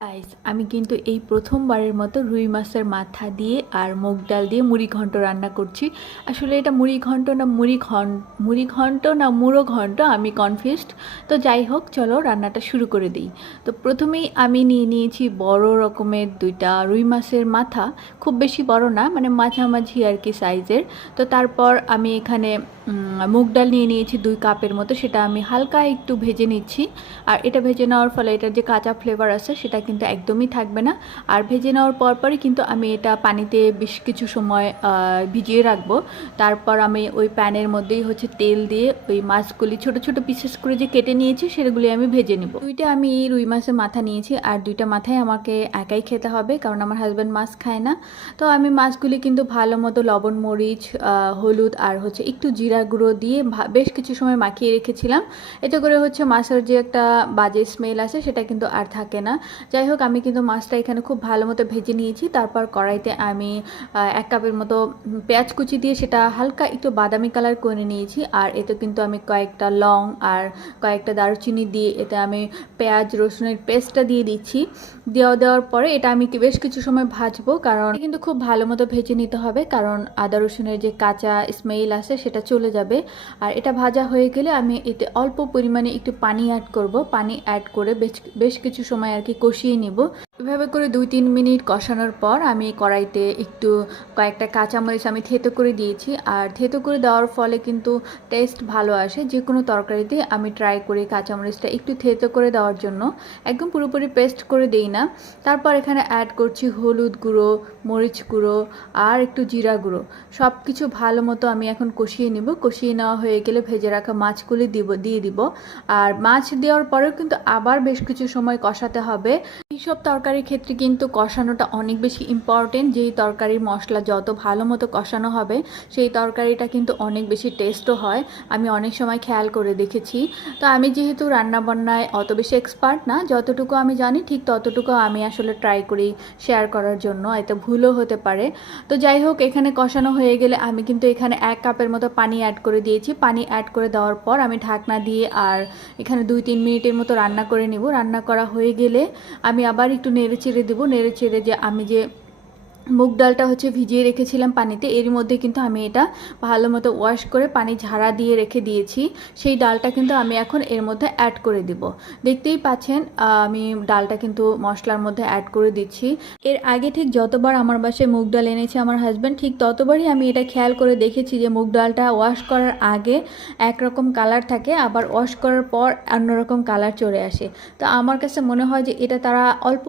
Guys আমি কিন্তু এই প্রথমবারের মতো রুই মাছের মাথা দিয়ে আর মুগ ডাল দিয়ে মুড়ি ঘন্ট রান্না করছি। আসলে এটা মুড়ি ঘন্ট না মুড়ি ঘন, মুড়ি ঘন্ট না মুড়ো ঘন্ট, আমি কনফিউজড তো যাই হোক, চলো রান্নাটা শুরু করে দিই। তো প্রথমেই আমি নিয়ে নিয়েছি বড় রকমের দুইটা রুই মাছের মাথা। খুব বেশি বড় না মানে মাঝামাঝি আর কি সাইজের তো তারপর আমি এখানে মুগ ডাল নিয়ে নিয়েছি দুই কাপের মতো, সেটা আমি হালকা একটু ভেজে নিচ্ছি। আর এটা ভেজে নেওয়ার ফলে এটার যে কাঁচা ফ্লেভার আছে, সেটা কিন্তু একদমই থাকবে না। আর ভেজে নেওয়ার পরপরই কিন্তু আমি এটা পানিতে বেশ কিছু সময় ভিজিয়ে রাখব। তারপর আমি ওই প্যানের মধ্যেই হচ্ছে তেল দিয়ে ওই মাছগুলি, ছোট ছোট পিসেস করে যে কেটে নিয়েছি, সেগুলি আমি ভেজে নেব। দুইটা আমি রুই মাছের মাথা নিয়েছি, আর দুইটা মাথায় আমাকে একাই খেতে হবে, কারণ আমার হাজব্যান্ড মাছ খায় না। তো আমি মাছগুলি কিন্তু ভালো মতো লবণ, মরিচ হলুদ, আর হচ্ছে একটু জিরা গুঁড়ো দিয়ে বেশ কিছু সময় মাখিয়ে রেখেছিলাম। এতে করে হচ্ছে মাছের যে একটা বাজে স্মেল আছে সেটা কিন্তু আর থাকে না। যাই হোক, আমি কিন্তু মাছটা এখানে খুব ভালো মতো ভেজে নিয়েছি। তারপর কড়াইতে আমি এক কাপের মতো পেঁয়াজ কুচি দিয়ে সেটা হালকা একটু বাদামি কালার করে নিয়েছি। আর এতে কিন্তু আমি কয়েকটা লং আর কয়েকটা দারুচিনি দিয়ে এতে আমি পেঁয়াজ, রসুনের পেস্টটা দিয়ে দিচ্ছি। দেওয়া দেওয়ার পরে এটা আমি বেশ কিছু সময় ভাজবো কারণ কিন্তু খুব ভালো মতো ভেজে নিতে হবে। কারণ আদা রসুনের যে কাঁচা স্মেল আছে সেটা চলে যাবে। আর এটা ভাজা হয়ে গেলে আমি এতে অল্প পরিমাণে একটু পানি অ্যাড করব। পানি অ্যাড করে বেশ বেশ কিছু সময় আর কি কষিয়ে নিব। এভাবে করে দুই তিন মিনিট কষানোর পর আমি কড়াইতে একটু কয়েকটা কাঁচামরিচ আমি থেতো করে দিয়েছি। আর থেতো করে দেওয়ার ফলে কিন্তু টেস্ট ভালো আসে। যে কোনো তরকারিতে আমি ট্রাই করি কাঁচামরিচটা একটু থেতো করে দেওয়ার জন্য। একদম পুরোপুরি পেস্ট করে দেই না। তারপর এখানে অ্যাড করছি হলুদ গুঁড়ো, মরিচ গুঁড়ো আর একটু জিরা গুঁড়ো। সব কিছু ভালো মতো আমি এখন কষিয়ে নেব। কষিয়ে নেওয়া হয়ে গেলে ভেজে রাখা মাছগুলি দিব, দিয়ে দিব। আর মাছ দেওয়ার পরেও কিন্তু আবার বেশ কিছু সময় কষাতে হবে। এইসব তরকারির ক্ষেত্রে কিন্তু কষানোটা অনেক বেশি ইম্পর্টেন্ট যেই তরকারির মশলা যত ভালো মতো কষানো হবে, সেই তরকারিটা কিন্তু অনেক বেশি টেস্টও হয়। আমি অনেক সময় খেয়াল করে দেখেছি। তো আমি যেহেতু রান্না বান্নায় অত বেশি এক্সপার্ট না, যতটুকু আমি জানি ঠিক ততটুকু আমি আসলে ট্রাই করি শেয়ার করার জন্য, এতে ভুলও হতে পারে। তো যাই হোক, এখানে কষানো হয়ে গেলে আমি কিন্তু এখানে এক কাপের মতো পানি অ্যাড করে দিয়েছি। পানি অ্যাড করে দেওয়ার পর আমি ঢাকনা দিয়ে আর এখানে দুই তিন মিনিটের মতো রান্না করে নেব। রান্না করা হয়ে গেলে আমি আবার একটু নেড়ে চেড়ে দেবো। নেড়ে চেড়ে যে আমি যে মুগ ডালটা হচ্ছে ভিজিয়ে রেখেছিলাম পানিতে। এর মধ্যে কিন্তু আমি এটা ভালো মতো ওয়াশ করে পানি ঝাড়া দিয়ে রেখে দিয়েছি। সেই ডালটা কিন্তু আমি এখন এর মধ্যে অ্যাড করে দিব। দেখতেই পাচ্ছেন আমি ডালটা কিন্তু মশলার মধ্যে অ্যাড করে দিচ্ছি। এর আগে ঠিক যতবার আমার বাসায় মুগ ডাল এনেছে আমার হাজব্যান্ড ঠিক ততবারই আমি এটা খেয়াল করে দেখেছি যে মুগ ডালটা ওয়াশ করার আগে একরকম কালার থাকে, আবার ওয়াশ করার পর অন্যরকম কালার চলে আসে। তো আমার কাছে মনে হয় যে এটা তারা অল্প